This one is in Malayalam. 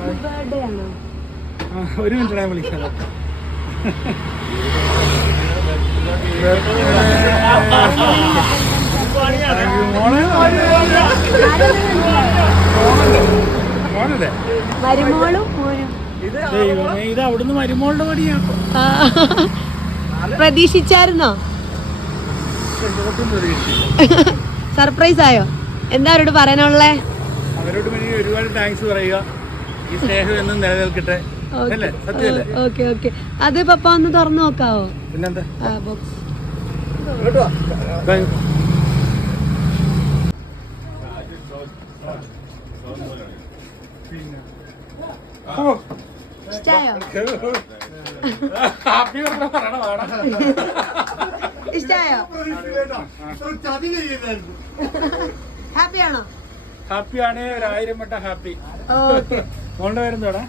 ബർത്ത്ഡേ ആണോ? ഒരു മിനിറ്റ് ഞാൻ വിളിക്കാം. മോനല്ലേ മരുമോളും മോനും. ഇത് അവിടുന്ന് മരുമോളുടെ പടിയാണ്. പ്രതീക്ഷിച്ചായിരുന്നോ? സർപ്രൈസ് ആയോ? എന്താ അവരോട് പറയാനുള്ളേ? അവരോട് വേണ്ടി ഒരുപാട് താങ്ക്സ് പറയുക. ഈ സ്നേഹം എന്നും നിലനിൽക്കട്ടെ. അല്ലേ? സത്യമല്ലേ? Okay okay. അത് പപ്പ ഒന്ന് തുറന്നു നോക്കാവോ? പിന്നെന്താ ബോക്സ്. ഇഷ്ടായോ? ഇഷ്ടായോ? ഹാപ്പിയാണോ? ഹാപ്പിയാണ്. 1000 വട്ടം ഹാപ്പി. ഓക്കെ. മോളുടെ പേരെന്തോടാ?